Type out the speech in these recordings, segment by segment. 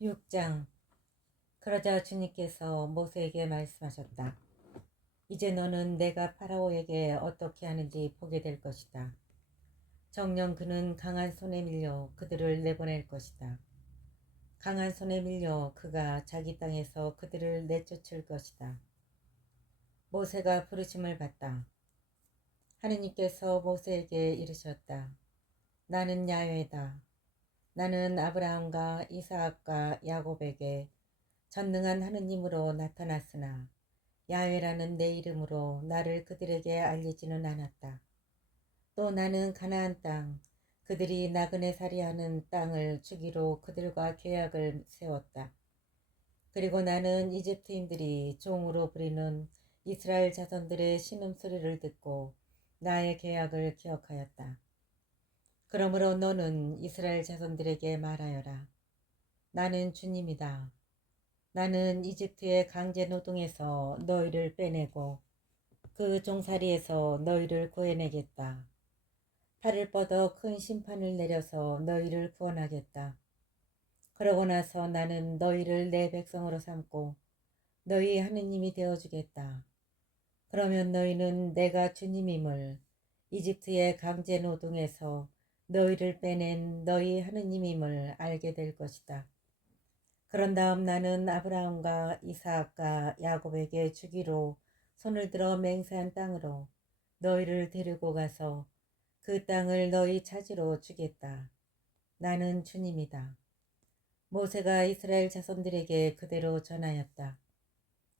6장. 그러자 주님께서 모세에게 말씀하셨다. 이제 너는 내가 파라오에게 어떻게 하는지 보게 될 것이다. 정녕 그는 강한 손에 밀려 그들을 내보낼 것이다. 강한 손에 밀려 그가 자기 땅에서 그들을 내쫓을 것이다. 모세가 부르심을 받다. 하느님께서 모세에게 이르셨다. 나는 야훼다. 나는 아브라함과 이삭과 야곱에게 전능한 하느님으로 나타났으나 야훼라는 내 이름으로 나를 그들에게 알리지는 않았다. 또 나는 가나안 땅, 그들이 나그네 살이하는 땅을 주기로 그들과 계약을 세웠다. 그리고 나는 이집트인들이 종으로 부리는 이스라엘 자손들의 신음소리를 듣고 나의 계약을 기억하였다. 그러므로 너는 이스라엘 자손들에게 말하여라. 나는 주님이다. 나는 이집트의 강제 노동에서 너희를 빼내고 그 종살이에서 너희를 구해내겠다. 팔을 뻗어 큰 심판을 내려서 너희를 구원하겠다. 그러고 나서 나는 너희를 내 백성으로 삼고 너희 하느님이 되어주겠다. 그러면 너희는 내가 주님임을, 이집트의 강제 노동에서 너희를 빼낸 너희 하느님임을 알게 될 것이다. 그런 다음 나는 아브라함과 이삭과 야곱에게 주기로 손을 들어 맹세한 땅으로 너희를 데리고 가서 그 땅을 너희 차지로 주겠다. 나는 주님이다. 모세가 이스라엘 자손들에게 그대로 전하였다.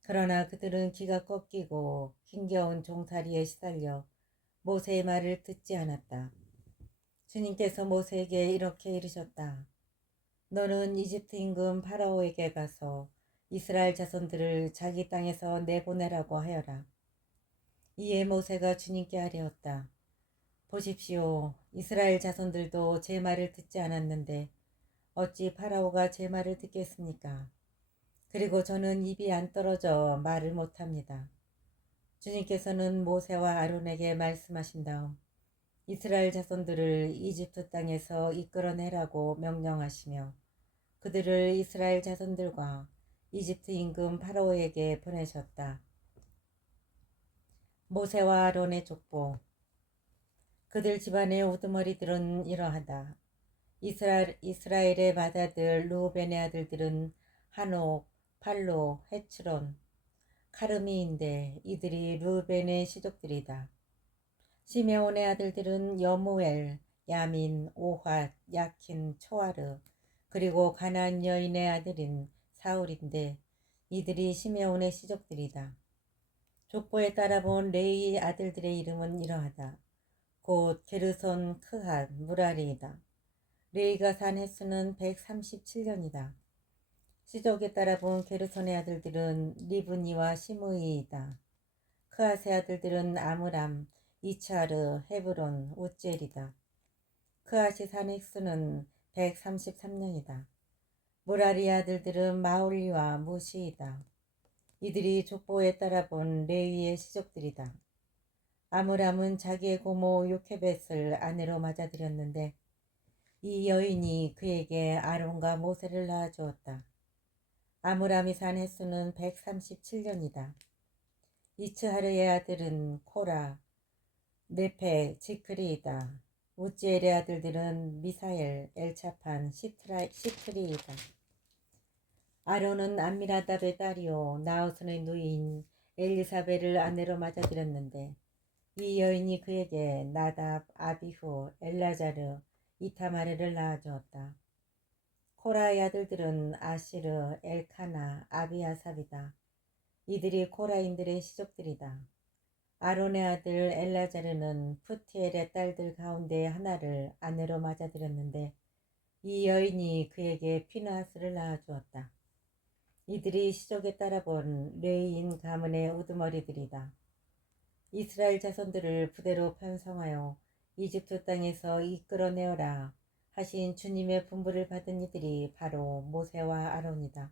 그러나 그들은 기가 꺾이고 힘겨운 종살이에 시달려 모세의 말을 듣지 않았다. 주님께서 모세에게 이렇게 이르셨다. 너는 이집트 임금 파라오에게 가서 이스라엘 자손들을 자기 땅에서 내보내라고 하여라. 이에 모세가 주님께 아뢰었다. 보십시오. 이스라엘 자손들도 제 말을 듣지 않았는데 어찌 파라오가 제 말을 듣겠습니까? 그리고 저는 입이 안 떨어져 말을 못합니다. 주님께서는 모세와 아론에게 말씀하신 다음 이스라엘 자손들을 이집트 땅에서 이끌어내라고 명령하시며 그들을 이스라엘 자손들과 이집트 임금 파라오에게 보내셨다. 모세와 아론의 족보. 그들 집안의 우두머리들은 이러하다. 이스라엘의 맏아들 르우벤의 아들들은 한옥, 팔로, 헤츠론, 카르미인데 이들이 르우벤의 시족들이다. 시메온의 아들들은 여무엘, 야민, 오핫, 야킨, 초아르, 그리고 가나안 여인의 아들인 사울인데 이들이 시메온의 시족들이다. 족보에 따라 본 레위 아들들의 이름은 이러하다. 곧 게르손, 크핫, 무라리이다. 레위가 산 횟수는 137년이다. 시족에 따라 본 게르손의 아들들은 리브니와 시므이이다. 크핫의 아들들은 아므람, 이차르, 헤브론, 우젤이다. 크핫이 산 횟수는 133년이다. 무라리 아들들은 마올리와 무시이다. 이들이 족보에 따라 본 레위의 시족들이다. 아므람은 자기의 고모 요케벳을 아내로 맞아들였는데 이 여인이 그에게 아론과 모세를 낳아주었다. 아므람이 산 횟수는 137년이다. 이츠하르의 아들은 코라, 네페, 지크리이다. 우지엘의 아들들은 미사엘, 엘차판, 시트리이다. 아론은 암미나답의 딸이요 나우선의 누이인 엘리사벨을 아내로 맞아들였는데 이 여인이 그에게 나답, 아비후, 엘라자르, 이타마르를 낳아주었다. 코라의 아들들은 아시르, 엘카나, 아비아삽이다. 이들이 코라인들의 시족들이다. 아론의 아들 엘라자르는 푸티엘의 딸들 가운데 하나를 아내로 맞아들였는데 이 여인이 그에게 피느하스를 낳아주었다. 이들이 시족에 따라 본 레위인 가문의 우두머리들이다. 이스라엘 자손들을 부대로 편성하여 이집트 땅에서 이끌어내어라 하신 주님의 분부를 받은 이들이 바로 모세와 아론이다.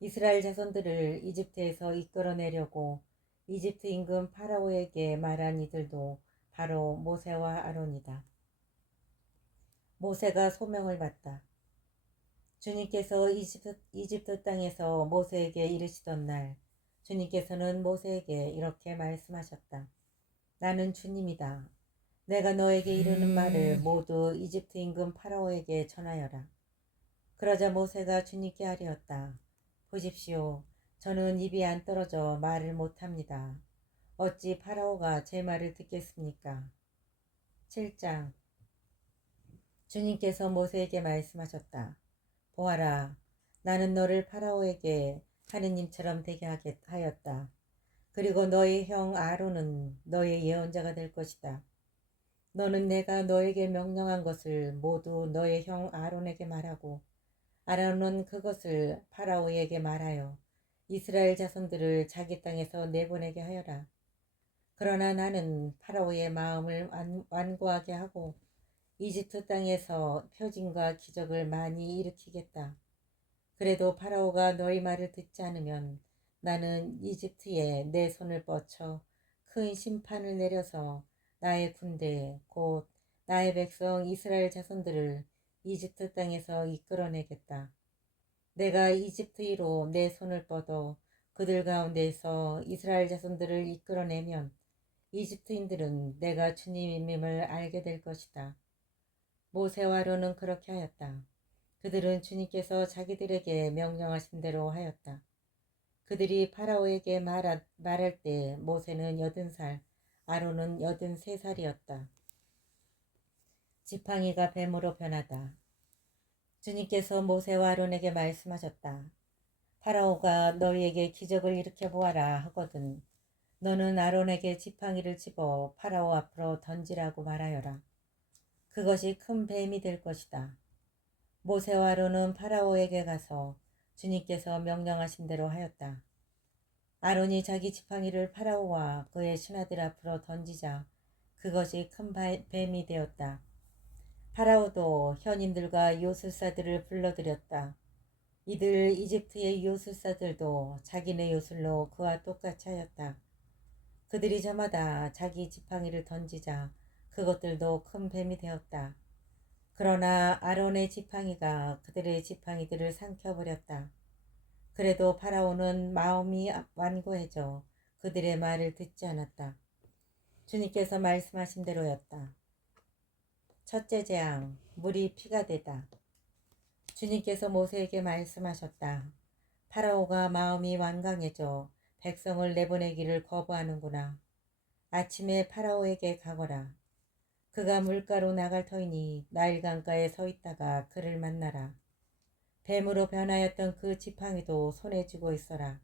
이스라엘 자손들을 이집트에서 이끌어내려고 이집트 임금 파라오에게 말한 이들도 바로 모세와 아론이다. 모세가 소명을 받다. 주님께서 이집트 땅에서 모세에게 이르시던 날, 주님께서는 모세에게 이렇게 말씀하셨다. 나는 주님이다. 내가 너에게 이르는 말을 모두 이집트 임금 파라오에게 전하여라. 그러자 모세가 주님께 아뢰었다. 보십시오. 저는 입이 안 떨어져 말을 못합니다. 어찌 파라오가 제 말을 듣겠습니까? 7장. 주님께서 모세에게 말씀하셨다. 보아라, 나는 너를 파라오에게 하느님처럼 되게 하였다. 그리고 너의 형 아론은 너의 예언자가 될 것이다. 너는 내가 너에게 명령한 것을 모두 너의 형 아론에게 말하고 아론은 그것을 파라오에게 말하여 이스라엘 자손들을 자기 땅에서 내보내게 하여라. 그러나 나는 파라오의 마음을 완고하게 하고 이집트 땅에서 표징과 기적을 많이 일으키겠다. 그래도 파라오가 너희 말을 듣지 않으면 나는 이집트에 내 손을 뻗쳐 큰 심판을 내려서 나의 군대 곧 나의 백성 이스라엘 자손들을 이집트 땅에서 이끌어내겠다. 내가 이집트로 내 손을 뻗어 그들 가운데서 이스라엘 자손들을 이끌어내면 이집트인들은 내가 주님임을 알게 될 것이다. 모세와 아론은 그렇게 하였다. 그들은 주님께서 자기들에게 명령하신 대로 하였다. 그들이 파라오에게 말할 때 모세는 80살, 아론은 83살이었다. 지팡이가 뱀으로 변하다. 주님께서 모세와 아론에게 말씀하셨다. 파라오가 너희에게 기적을 일으켜 보아라 하거든 너는 아론에게 지팡이를 집어 파라오 앞으로 던지라고 말하여라. 그것이 큰 뱀이 될 것이다. 모세와 아론은 파라오에게 가서 주님께서 명령하신 대로 하였다. 아론이 자기 지팡이를 파라오와 그의 신하들 앞으로 던지자 그것이 큰 뱀이 되었다. 파라오도 현인들과 요술사들을 불러들였다. 이들 이집트의 요술사들도 자기네 요술로 그와 똑같이 하였다. 그들이 저마다 자기 지팡이를 던지자 그것들도 큰 뱀이 되었다. 그러나 아론의 지팡이가 그들의 지팡이들을 삼켜버렸다. 그래도 파라오는 마음이 완고해져 그들의 말을 듣지 않았다. 주님께서 말씀하신 대로였다. 첫째 재앙, 물이 피가 되다. 주님께서 모세에게 말씀하셨다. 파라오가 마음이 완강해져 백성을 내보내기를 거부하는구나. 아침에 파라오에게 가거라. 그가 물가로 나갈 터이니 나일 강가에 서 있다가 그를 만나라. 뱀으로 변하였던 그 지팡이도 손에 쥐고 있어라.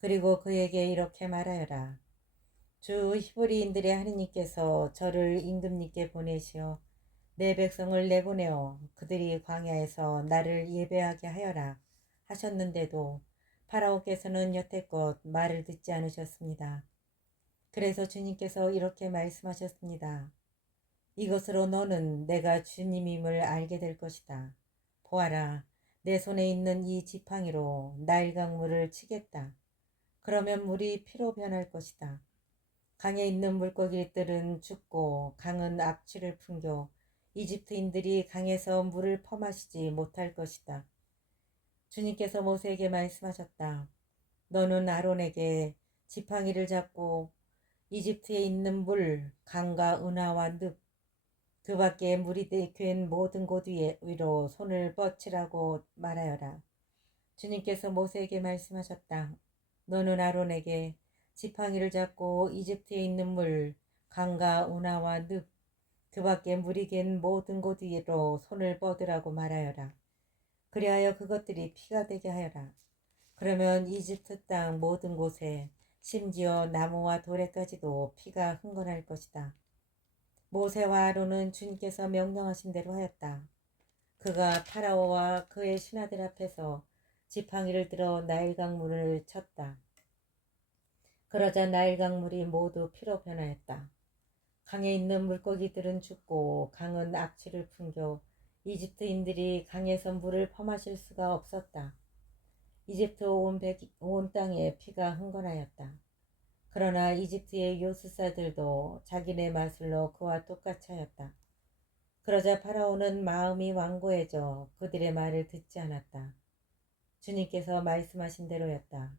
그리고 그에게 이렇게 말하여라. 주 히브리인들의 하느님께서 저를 임금님께 보내시어 내 백성을 내보내어 그들이 광야에서 나를 예배하게 하여라 하셨는데도 파라오께서는 여태껏 말을 듣지 않으셨습니다. 그래서 주님께서 이렇게 말씀하셨습니다. 이것으로 너는 내가 주님임을 알게 될 것이다. 보아라, 내 손에 있는 이 지팡이로 나일 강물을 치겠다. 그러면 물이 피로 변할 것이다. 강에 있는 물고기들은 죽고 강은 악취를 풍겨 이집트인들이 강에서 물을 퍼마시지 못할 것이다. 주님께서 모세에게 말씀하셨다. 너는 아론에게 지팡이를 잡고 이집트에 있는 물, 강과 은하와 늪, 그 밖에 물이 된 모든 곳 위로 손을 뻗치라고 말하여라. 주님께서 모세에게 말씀하셨다. 너는 아론에게 지팡이를 잡고 이집트에 있는 물, 강과 운하와 늪, 그 밖에 물이 갠 모든 곳 위로 손을 뻗으라고 말하여라. 그리하여 그것들이 피가 되게 하여라. 그러면 이집트 땅 모든 곳에 심지어 나무와 돌에까지도 피가 흥건할 것이다. 모세와 아론은 주님께서 명령하신 대로 하였다. 그가 파라오와 그의 신하들 앞에서 지팡이를 들어 나일 강물을 쳤다. 그러자 나일 강물이 모두 피로 변하였다. 강에 있는 물고기들은 죽고 강은 악취를 풍겨 이집트인들이 강에서 물을 퍼마실 수가 없었다. 이집트 온 땅에 피가 흥건하였다. 그러나 이집트의 요술사들도 자기네 마술로 그와 똑같이 하였다. 그러자 파라오는 마음이 완고해져 그들의 말을 듣지 않았다. 주님께서 말씀하신 대로였다.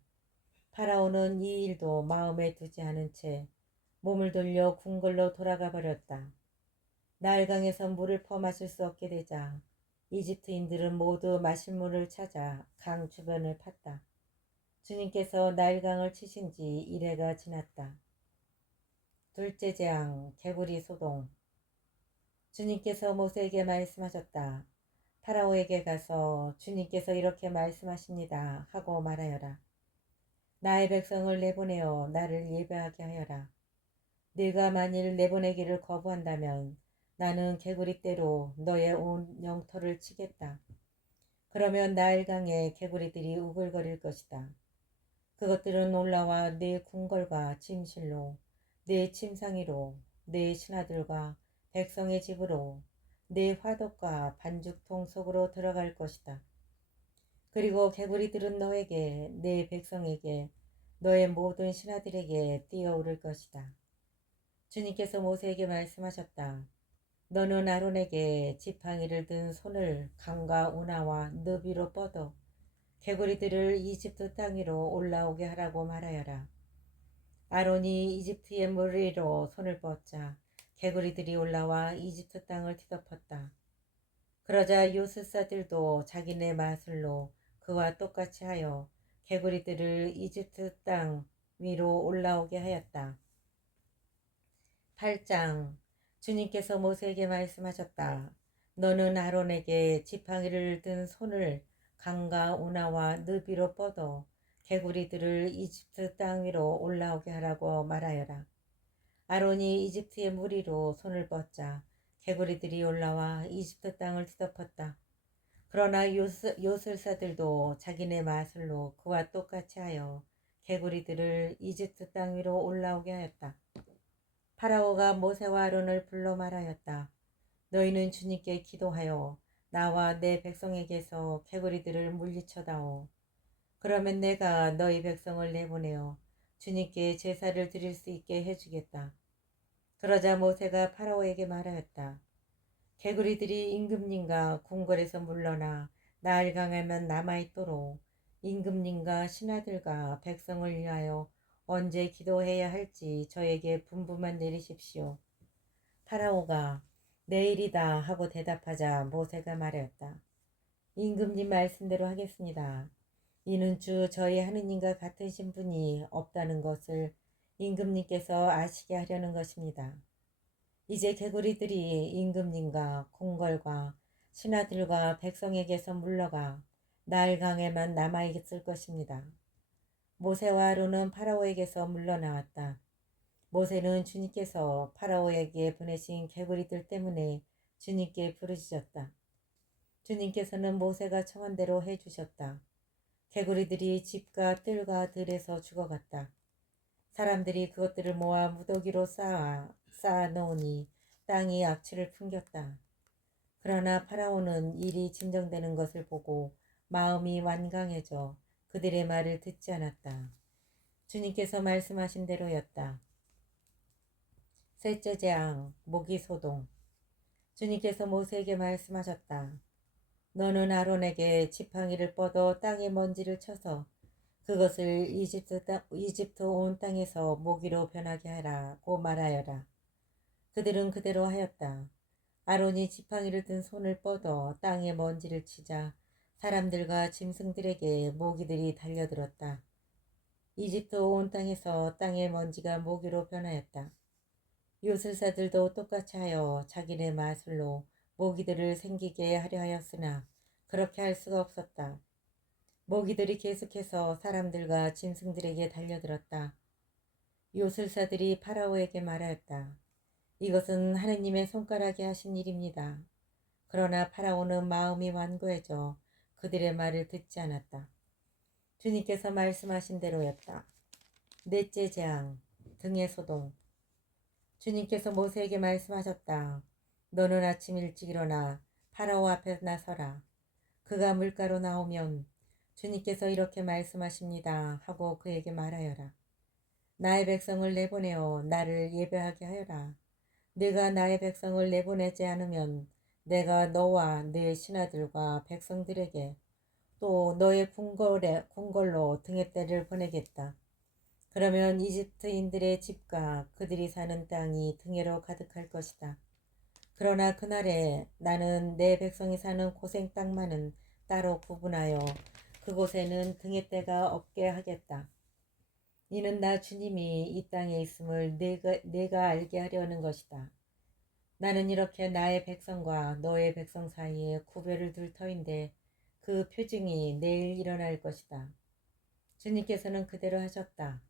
파라오는 이 일도 마음에 두지 않은 채 몸을 돌려 궁궐로 돌아가 버렸다. 나일강에서 물을 퍼마실 수 없게 되자 이집트인들은 모두 마실 물을 찾아 강 주변을 팠다. 주님께서 나일강을 치신 지 1회가 지났다. 둘째 재앙, 개구리 소동. 주님께서 모세에게 말씀하셨다. 파라오에게 가서 주님께서 이렇게 말씀하십니다 하고 말하여라. 나의 백성을 내보내어 나를 예배하게 하여라. 네가 만일 내보내기를 거부한다면 나는 개구리떼로 너의 온 영토를 치겠다. 그러면 나일강에 개구리들이 우글거릴 것이다. 그것들은 올라와 네 궁궐과 침실로, 네 침상위로, 네 신하들과 백성의 집으로, 네 화덕과 반죽통 속으로 들어갈 것이다. 그리고 개구리들은 너에게, 네 백성에게, 너의 모든 신하들에게 뛰어오를 것이다. 주님께서 모세에게 말씀하셨다. 너는 아론에게 지팡이를 든 손을 강과 운하와 늪 위로 뻗어 개구리들을 이집트 땅 위로 올라오게 하라고 말하여라. 아론이 이집트의 물 위로 손을 뻗자 개구리들이 올라와 이집트 땅을 뒤덮었다. 그러자 요술사들도 자기네 마술로 그와 똑같이 하여 개구리들을 이집트 땅 위로 올라오게 하였다. 8장. 주님께서 모세에게 말씀하셨다. 너는 아론에게 지팡이를 든 손을 강과 운하와 늪 위로 뻗어 개구리들을 이집트 땅 위로 올라오게 하라고 말하여라. 아론이 이집트의 물 위로 손을 뻗자 개구리들이 올라와 이집트 땅을 뒤덮었다. 그러나 요술사들도 자기네 마술로 그와 똑같이 하여 개구리들을 이집트 땅 위로 올라오게 하였다. 파라오가 모세와 아론을 불러 말하였다. 너희는 주님께 기도하여 나와 내 백성에게서 개구리들을 물리쳐다오. 그러면 내가 너희 백성을 내보내어 주님께 제사를 드릴 수 있게 해주겠다. 그러자 모세가 파라오에게 말하였다. 개구리들이 임금님과 궁궐에서 물러나 나일강에만 남아있도록 임금님과 신하들과 백성을 위하여 언제 기도해야 할지 저에게 분부만 내리십시오. 파라오가 내일이다 하고 대답하자 모세가 말하였다. 임금님 말씀대로 하겠습니다. 이는 주 저희 하느님과 같으신 분이 없다는 것을 임금님께서 아시게 하려는 것입니다. 이제 개구리들이 임금님과 궁궐과 신하들과 백성에게서 물러가 나일강에만 남아있을 것입니다. 모세와 아론은 파라오에게서 물러나왔다. 모세는 주님께서 파라오에게 보내신 개구리들 때문에 주님께 부르짖었다. 주님께서는 모세가 청한 대로 해주셨다. 개구리들이 집과 뜰과 들에서 죽어갔다. 사람들이 그것들을 모아 무더기로 쌓아 놓으니 땅이 악취를 풍겼다. 그러나 파라오는 일이 진정되는 것을 보고 마음이 완강해져 그들의 말을 듣지 않았다. 주님께서 말씀하신 대로였다. 셋째 재앙, 모기소동. 주님께서 모세에게 말씀하셨다. 너는 아론에게 지팡이를 뻗어 땅에 먼지를 쳐서 그것을 이집트 온 땅에서 모기로 변하게 하라고 말하여라. 그들은 그대로 하였다. 아론이 지팡이를 든 손을 뻗어 땅에 먼지를 치자 사람들과 짐승들에게 모기들이 달려들었다. 이집트 온 땅에서 땅의 먼지가 모기로 변하였다. 요술사들도 똑같이 하여 자기네 마술로 모기들을 생기게 하려 하였으나 그렇게 할 수가 없었다. 모기들이 계속해서 사람들과 짐승들에게 달려들었다. 요술사들이 파라오에게 말하였다. 이것은 하느님의 손가락이 하신 일입니다. 그러나 파라오는 마음이 완고해져 그들의 말을 듣지 않았다. 주님께서 말씀하신 대로였다. 넷째 재앙, 등의 소동. 주님께서 모세에게 말씀하셨다. 너는 아침 일찍 일어나 파라오 앞에 나서라. 그가 물가로 나오면 주님께서 이렇게 말씀하십니다 하고 그에게 말하여라. 나의 백성을 내보내어 나를 예배하게 하여라. 네가 나의 백성을 내보내지 않으면 내가 너와 네 신하들과 백성들에게 또 너의 궁궐로 등에떼를 보내겠다. 그러면 이집트인들의 집과 그들이 사는 땅이 등에로 가득할 것이다. 그러나 그날에 나는 내 백성이 사는 고생 땅만은 따로 구분하여 그곳에는 등에떼가 없게 하겠다. 이는 나 주님이 이 땅에 있음을 내가 알게 하려는 것이다. 나는 이렇게 나의 백성과 너의 백성 사이에 구별을 둘 터인데 그 표징이 내일 일어날 것이다. 주님께서는 그대로 하셨다.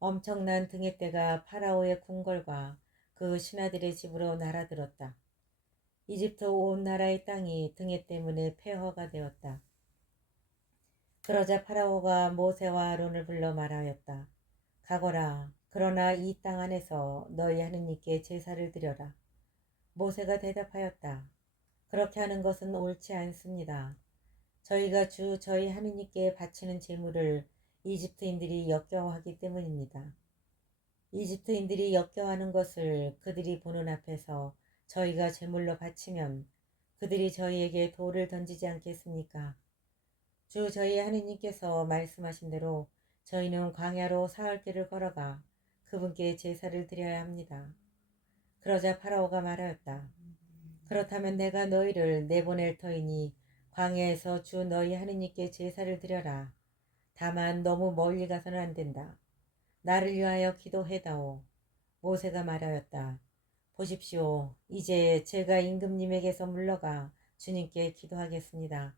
엄청난 등에떼가 파라오의 궁궐과 그 신하들의 집으로 날아들었다. 이집트 온 나라의 땅이 등에 때문에 폐허가 되었다. 그러자 파라오가 모세와 아론을 불러 말하였다. 가거라. 그러나 이 땅 안에서 너희 하느님께 제사를 드려라. 모세가 대답하였다. 그렇게 하는 것은 옳지 않습니다. 저희가 저희 하느님께 바치는 제물을 이집트인들이 역겨워하기 때문입니다. 이집트인들이 역겨워하는 것을 그들이 보는 앞에서 저희가 제물로 바치면 그들이 저희에게 돌을 던지지 않겠습니까? 저희 하느님께서 말씀하신 대로 저희는 광야로 사흘 길을 걸어가 그분께 제사를 드려야 합니다. 그러자 파라오가 말하였다. 그렇다면 내가 너희를 내보낼 터이니 광야에서 주 너희 하느님께 제사를 드려라. 다만 너무 멀리 가서는 안 된다. 나를 위하여 기도해다오. 모세가 말하였다. 보십시오. 이제 제가 임금님에게서 물러가 주님께 기도하겠습니다.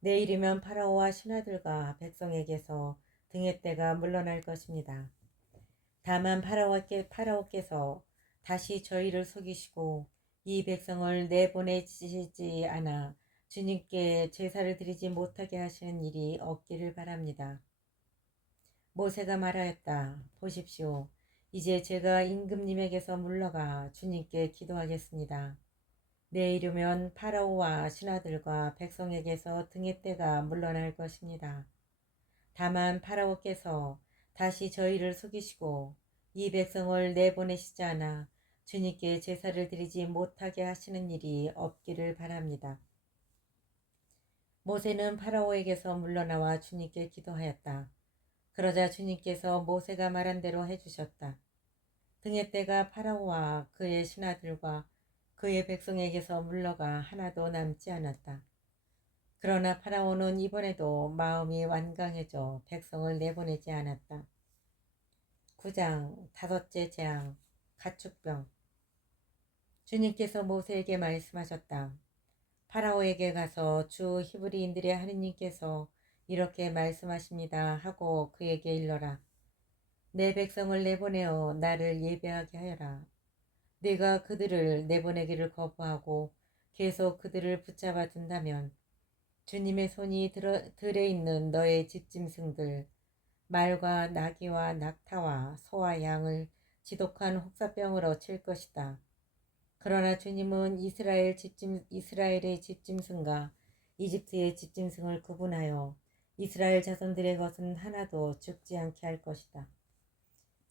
내일이면 파라오와 신하들과 백성에게서 등의 때가 물러날 것입니다. 다만 파라오께서 다시 저희를 속이시고 이 백성을 내보내시지 않아 주님께 제사를 드리지 못하게 하시는 일이 없기를 바랍니다. 모세가 말하였다. 보십시오. 이제 제가 임금님에게서 물러가 주님께 기도하겠습니다. 내일이면 파라오와 신하들과 백성에게서 등의 때가 물러날 것입니다. 다만 파라오께서 다시 저희를 속이시고 이 백성을 내보내시지 않아 주님께 제사를 드리지 못하게 하시는 일이 없기를 바랍니다. 모세는 파라오에게서 물러나와 주님께 기도하였다. 그러자 주님께서 모세가 말한 대로 해주셨다. 등의 때가 파라오와 그의 신하들과 그의 백성에게서 물러가 하나도 남지 않았다. 그러나 파라오는 이번에도 마음이 완강해져 백성을 내보내지 않았다. 9장 다섯째 재앙 가축병. 주님께서 모세에게 말씀하셨다. 파라오에게 가서 주 히브리인들의 하느님께서 이렇게 말씀하십니다 하고 그에게 일러라. 내 백성을 내보내어 나를 예배하게 하여라. 네가 그들을 내보내기를 거부하고 계속 그들을 붙잡아 둔다면 주님의 손이 들에 있는 너의 집짐승들 말과 나귀와 낙타와 소와 양을 지독한 혹사병으로 칠 것이다. 그러나 주님은 이스라엘의 집짐승과 이집트의 집짐승을 구분하여 이스라엘 자손들의 것은 하나도 죽지 않게 할 것이다.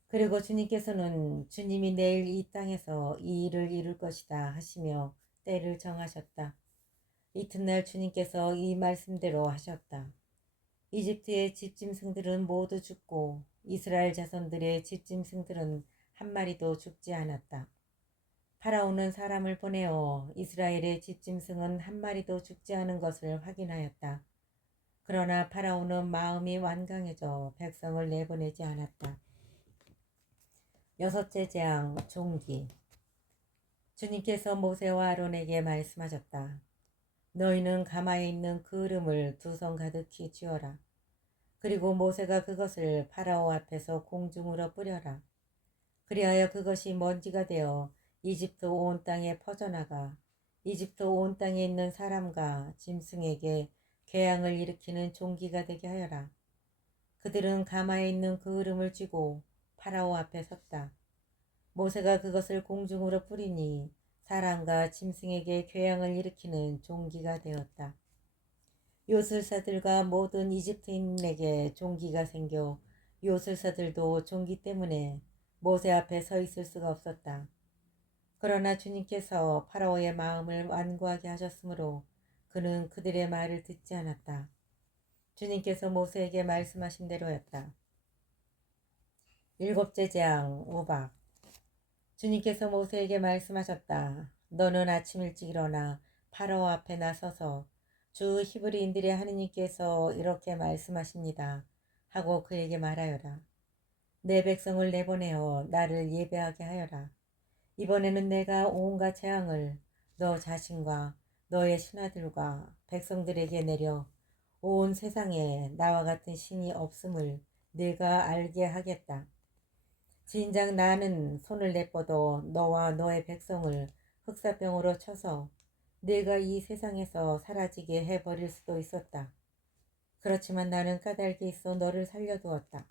그리고 주님께서는 주님이 내일 이 땅에서 이 일을 이룰 것이다 하시며 때를 정하셨다. 이튿날 주님께서 이 말씀대로 하셨다. 이집트의 집짐승들은 모두 죽고 이스라엘 자손들의 집짐승들은 한 마리도 죽지 않았다. 파라오는 사람을 보내어 이스라엘의 집짐승은 한 마리도 죽지 않은 것을 확인하였다. 그러나 파라오는 마음이 완강해져 백성을 내보내지 않았다. 여섯째 재앙 종기. 주님께서 모세와 아론에게 말씀하셨다. 너희는 가마에 있는 그름을 두 손 가득히 쥐어라. 그리고 모세가 그것을 파라오 앞에서 공중으로 뿌려라. 그리하여 그것이 먼지가 되어 이집트 온 땅에 퍼져나가 이집트 온 땅에 있는 사람과 짐승에게 괴양을 일으키는 종기가 되게 하여라. 그들은 가마에 있는 그름을 쥐고 파라오 앞에 섰다. 모세가 그것을 공중으로 뿌리니 사람과 짐승에게 괴양을 일으키는 종기가 되었다. 요술사들과 모든 이집트인에게 종기가 생겨 요술사들도 종기 때문에 모세 앞에 서 있을 수가 없었다. 그러나 주님께서 파라오의 마음을 완고하게 하셨으므로 그는 그들의 말을 듣지 않았다. 주님께서 모세에게 말씀하신 대로였다. 일곱째 재앙 우박. 주님께서 모세에게 말씀하셨다. 너는 아침 일찍 일어나 파라오 앞에 나서서 주 히브리인들의 하느님께서 이렇게 말씀하십니다 하고 그에게 말하여라. 내 백성을 내보내어 나를 예배하게 하여라. 이번에는 내가 온갖 재앙을 너 자신과 너의 신하들과 백성들에게 내려 온 세상에 나와 같은 신이 없음을 네가 알게 하겠다. 진작 나는 손을 내뻗어 너와 너의 백성을 흑사병으로 쳐서 네가 이 세상에서 사라지게 해버릴 수도 있었다. 그렇지만 나는 까닭이 있어 너를 살려두었다.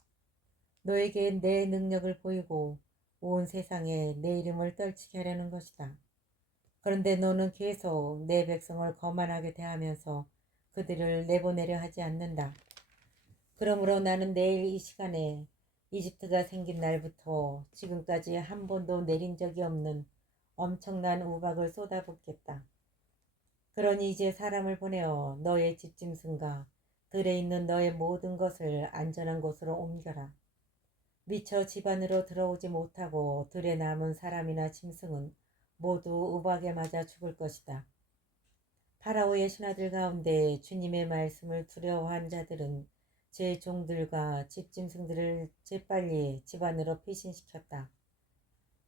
너에게 내 능력을 보이고 온 세상에 내 이름을 떨치게 하려는 것이다. 그런데 너는 계속 내 백성을 거만하게 대하면서 그들을 내보내려 하지 않는다. 그러므로 나는 내일 이 시간에 이집트가 생긴 날부터 지금까지 한 번도 내린 적이 없는 엄청난 우박을 쏟아붓겠다. 그러니 이제 사람을 보내어 너의 집짐승과 들에 있는 너의 모든 것을 안전한 곳으로 옮겨라. 미처 집 안으로 들어오지 못하고 들에 남은 사람이나 짐승은 모두 우박에 맞아 죽을 것이다. 파라오의 신하들 가운데 주님의 말씀을 두려워한 자들은 제 종들과 집짐승들을 재빨리 집 안으로 피신시켰다.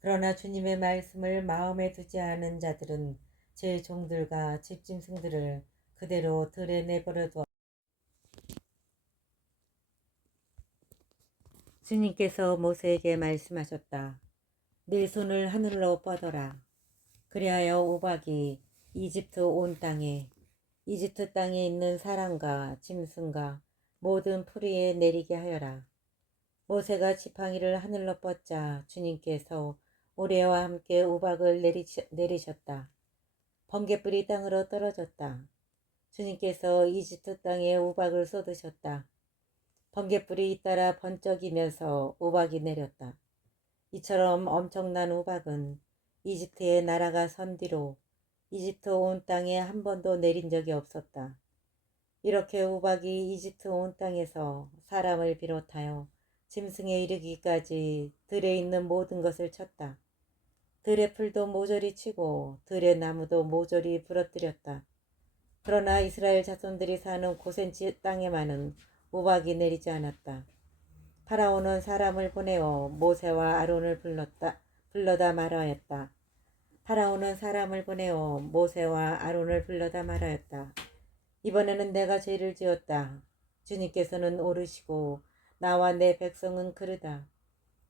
그러나 주님의 말씀을 마음에 두지 않은 자들은 제 종들과 집짐승들을 그대로 들에 내버려 두었다. 주님께서 모세에게 말씀하셨다. 네 손을 하늘로 뻗어라. 그리하여 우박이 이집트 온 땅에 이집트 땅에 있는 사람과 짐승과 모든 풀이에 내리게 하여라. 모세가 지팡이를 하늘로 뻗자 주님께서 우레와 함께 우박을 내리셨다. 번갯불이 땅으로 떨어졌다. 주님께서 이집트 땅에 우박을 쏟으셨다. 번갯불이 잇따라 번쩍이면서 우박이 내렸다. 이처럼 엄청난 우박은 이집트의 나라가 선 뒤로 이집트 온 땅에 한 번도 내린 적이 없었다. 이렇게 우박이 이집트 온 땅에서 사람을 비롯하여 짐승에 이르기까지 들에 있는 모든 것을 쳤다. 들의 풀도 모조리 치고 들의 나무도 모조리 부러뜨렸다. 그러나 이스라엘 자손들이 사는 고센 땅에만은 우박이 내리지 않았다. 파라오는 사람을 보내어 모세와 아론을 불러다 말하였다. 파라오는 사람을 보내어 모세와 아론을 불러다 말하였다. 이번에는 내가 죄를 지었다. 주님께서는 오르시고 나와 내 백성은 그르다.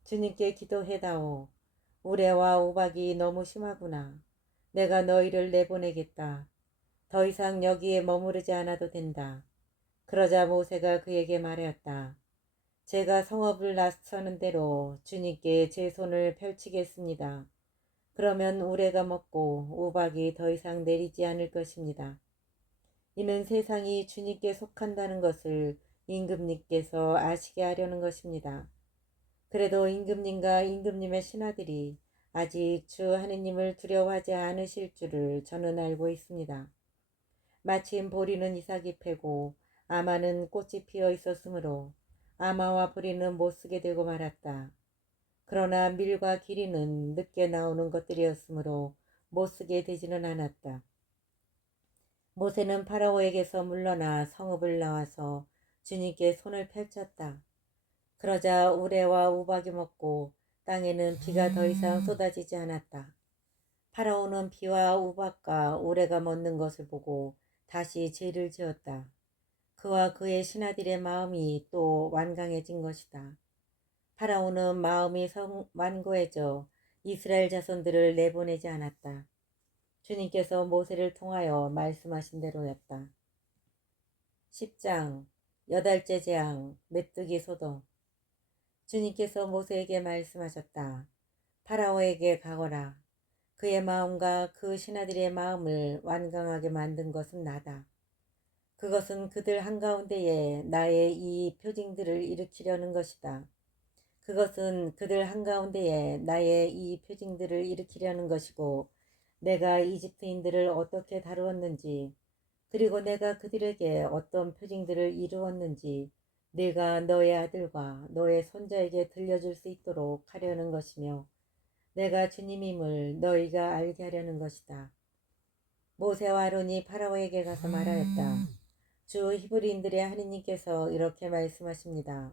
주님께 기도해다오. 우레와 우박이 너무 심하구나. 내가 너희를 내보내겠다. 더 이상 여기에 머무르지 않아도 된다. 그러자 모세가 그에게 말하였다. 제가 성읍을 나서는 대로 주님께 제 손을 펼치겠습니다. 그러면 우레가 먹고 우박이 더 이상 내리지 않을 것입니다. 이는 세상이 주님께 속한다는 것을 임금님께서 아시게 하려는 것입니다. 그래도 임금님과 임금님의 신하들이 아직 주 하느님을 두려워하지 않으실 줄을 저는 알고 있습니다. 마침 보리는 이삭이 패고 아마는 꽃이 피어 있었으므로 아마와 보리는 못쓰게 되고 말았다. 그러나 밀과 기리는 늦게 나오는 것들이었으므로 못쓰게 되지는 않았다. 모세는 파라오에게서 물러나 성읍을 나와서 주님께 손을 펼쳤다. 그러자 우레와 우박이 먹고 땅에는 비가 더 이상 쏟아지지 않았다. 파라오는 비와 우박과 우레가 먹는 것을 보고 다시 죄를 지었다. 그와 그의 신하들의 마음이 또 완강해진 것이다. 파라오는 마음이 완고해져 이스라엘 자손들을 내보내지 않았다. 주님께서 모세를 통하여 말씀하신 대로였다. 10장 여덟째 재앙 메뚜기 소동. 주님께서 모세에게 말씀하셨다. 파라오에게 가거라. 그의 마음과 그 신하들의 마음을 완강하게 만든 것은 나다. 그것은 그들 한가운데에 나의 이 표징들을 일으키려는 것이다. 그것은 그들 한가운데에 나의 이 표징들을 일으키려는 것이고 내가 이집트인들을 어떻게 다루었는지 그리고 내가 그들에게 어떤 표징들을 이루었는지 네가 너의 아들과 너의 손자에게 들려줄 수 있도록 하려는 것이며 내가 주님임을 너희가 알게 하려는 것이다. 모세와 아론이 파라오에게 가서 말하였다. 주 히브리인들의 하느님께서 이렇게 말씀하십니다.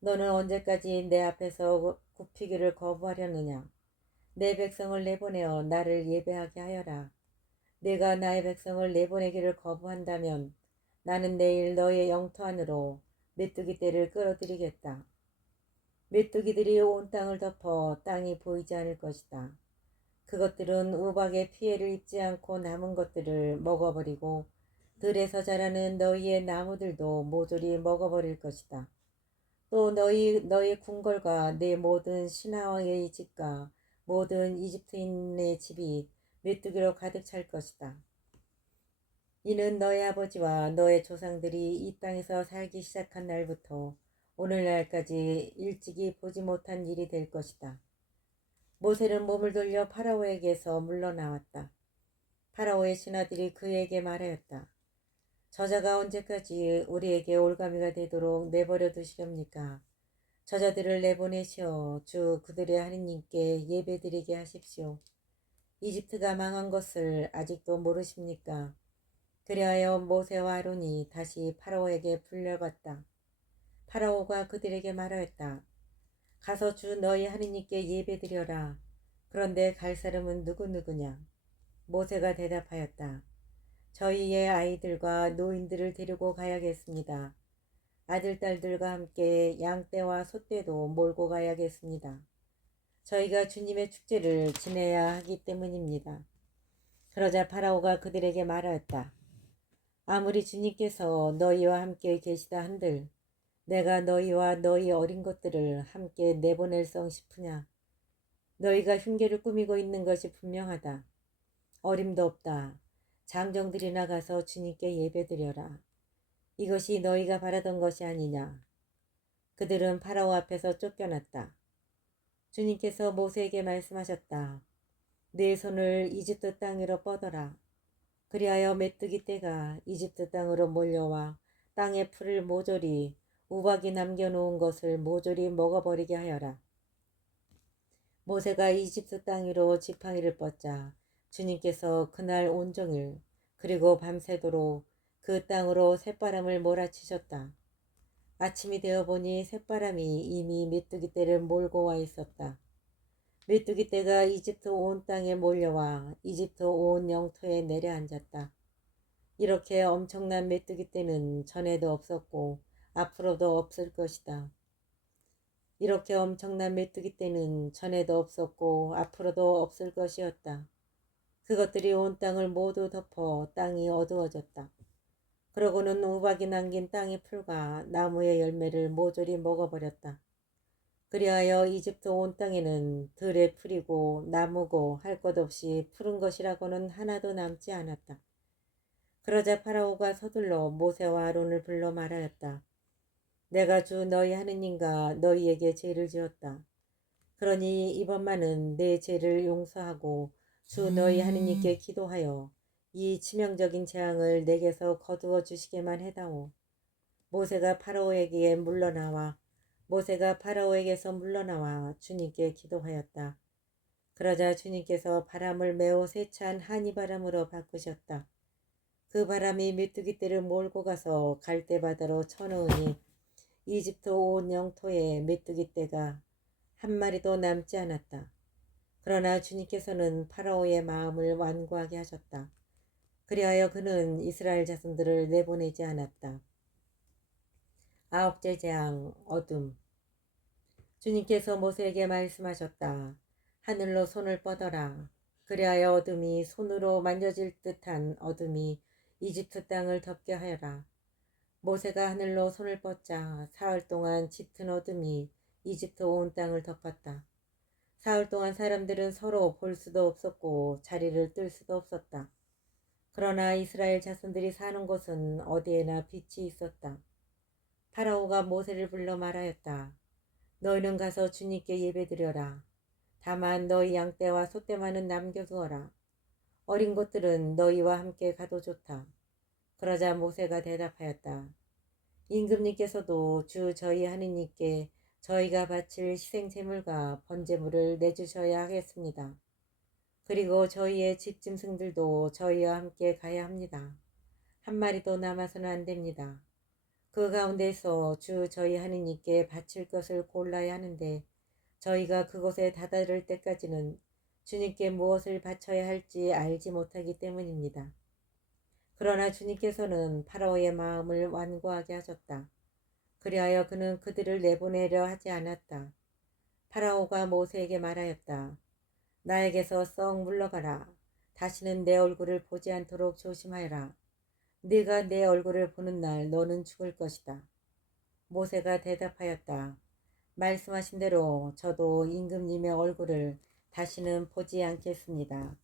너는 언제까지 내 앞에서 굽히기를 거부하려느냐? 내 백성을 내보내어 나를 예배하게 하여라. 내가 나의 백성을 내보내기를 거부한다면 나는 내일 너의 영토 안으로 메뚜기 떼를 끌어들이겠다. 메뚜기들이 온 땅을 덮어 땅이 보이지 않을 것이다. 그것들은 우박의 피해를 입지 않고 남은 것들을 먹어버리고 들에서 자라는 너희의 나무들도 모조리 먹어버릴 것이다. 또 너희 궁궐과 내 모든 신하의 집과 모든 이집트인의 집이 메뚜기로 가득 찰 것이다. 이는 너의 아버지와 너의 조상들이 이 땅에서 살기 시작한 날부터 오늘날까지 일찍이 보지 못한 일이 될 것이다. 모세는 몸을 돌려 파라오에게서 물러나왔다. 파라오의 신하들이 그에게 말하였다. 저자가 언제까지 우리에게 올가미가 되도록 내버려 두시렵니까? 저자들을 내보내시어 주 그들의 하느님께 예배드리게 하십시오. 이집트가 망한 것을 아직도 모르십니까? 그리하여 모세와 아론이 다시 파라오에게 불려갔다. 파라오가 그들에게 말하였다. 가서 주 너희 하느님께 예배드려라. 그런데 갈 사람은 누구냐? 모세가 대답하였다. 저희의 아이들과 노인들을 데리고 가야겠습니다. 아들, 딸들과 함께 양떼와 소떼도 몰고 가야겠습니다. 저희가 주님의 축제를 지내야 하기 때문입니다. 그러자 파라오가 그들에게 말하였다. 아무리 주님께서 너희와 함께 계시다 한들 내가 너희와 너희 어린 것들을 함께 내보낼성 싶으냐? 너희가 흉계를 꾸미고 있는 것이 분명하다. 어림도 없다. 장정들이 나가서 주님께 예배드려라. 이것이 너희가 바라던 것이 아니냐. 그들은 파라오 앞에서 쫓겨났다. 주님께서 모세에게 말씀하셨다. 내 손을 이집트 땅으로 뻗어라. 그리하여 메뚜기 떼가 이집트 땅으로 몰려와 땅의 풀을 모조리 우박이 남겨놓은 것을 모조리 먹어버리게 하여라. 모세가 이집트 땅 위로 지팡이를 뻗자 주님께서 그날 온종일 그리고 밤새도록 그 땅으로 쇳바람을 몰아치셨다. 아침이 되어 보니 쇳바람이 이미 메뚜기 떼를 몰고 와 있었다. 메뚜기 떼가 이집트 온 땅에 몰려와 이집트 온 영토에 내려앉았다. 이렇게 엄청난 메뚜기 떼는 전에도 없었고 앞으로도 없을 것이다. 이렇게 엄청난 메뚜기 떼는 전에도 없었고 앞으로도 없을 것이었다. 그것들이 온 땅을 모두 덮어 땅이 어두워졌다. 그러고는 우박이 남긴 땅의 풀과 나무의 열매를 모조리 먹어버렸다. 그리하여 이집트 온 땅에는 들의 풀이고 나무고 할 것 없이 푸른 것이라고는 하나도 남지 않았다. 그러자 파라오가 서둘러 모세와 아론을 불러 말하였다. 내가 주 너희 하느님과 너희에게 죄를 지었다. 그러니 이번만은 내 죄를 용서하고 주 너희 하느님께 기도하여 이 치명적인 재앙을 내게서 거두어 주시게만 해다오. 모세가 파라오에게서 물러나와 주님께 기도하였다. 그러자 주님께서 바람을 매우 세찬 한이바람으로 바꾸셨다. 그 바람이 메뚜기 떼를 몰고 가서 갈대바다로 쳐넣으니 이집트 온 영토에 메뚜기 떼가 한 마리도 남지 않았다. 그러나 주님께서는 파라오의 마음을 완고하게 하셨다. 그리하여 그는 이스라엘 자손들을 내보내지 않았다. 아홉째 재앙, 어둠. 주님께서 모세에게 말씀하셨다. 하늘로 손을 뻗어라. 그리하여 어둠이 손으로 만져질 듯한 어둠이 이집트 땅을 덮게 하여라. 모세가 하늘로 손을 뻗자 사흘 동안 짙은 어둠이 이집트 온 땅을 덮었다. 사흘 동안 사람들은 서로 볼 수도 없었고 자리를 뜰 수도 없었다. 그러나 이스라엘 자손들이 사는 곳은 어디에나 빛이 있었다. 파라오가 모세를 불러 말하였다. 너희는 가서 주님께 예배드려라. 다만 너희 양떼와 소떼만은 남겨두어라. 어린 것들은 너희와 함께 가도 좋다. 그러자 모세가 대답하였다. 임금님께서도 주 저희 하느님께 저희가 바칠 희생제물과 번제물을 내주셔야 하겠습니다. 그리고 저희의 집 짐승들도 저희와 함께 가야 합니다. 한 마리도 남아서는 안 됩니다. 그 가운데서 주 저희 하느님께 바칠 것을 골라야 하는데 저희가 그곳에 다다를 때까지는 주님께 무엇을 바쳐야 할지 알지 못하기 때문입니다. 그러나 주님께서는 파라오의 마음을 완고하게 하셨다. 그리하여 그는 그들을 내보내려 하지 않았다. 파라오가 모세에게 말하였다. 나에게서 썩 물러가라. 다시는 내 얼굴을 보지 않도록 조심하여라. 네가 내 얼굴을 보는 날 너는 죽을 것이다. 모세가 대답하였다. 말씀하신 대로 저도 임금님의 얼굴을 다시는 보지 않겠습니다.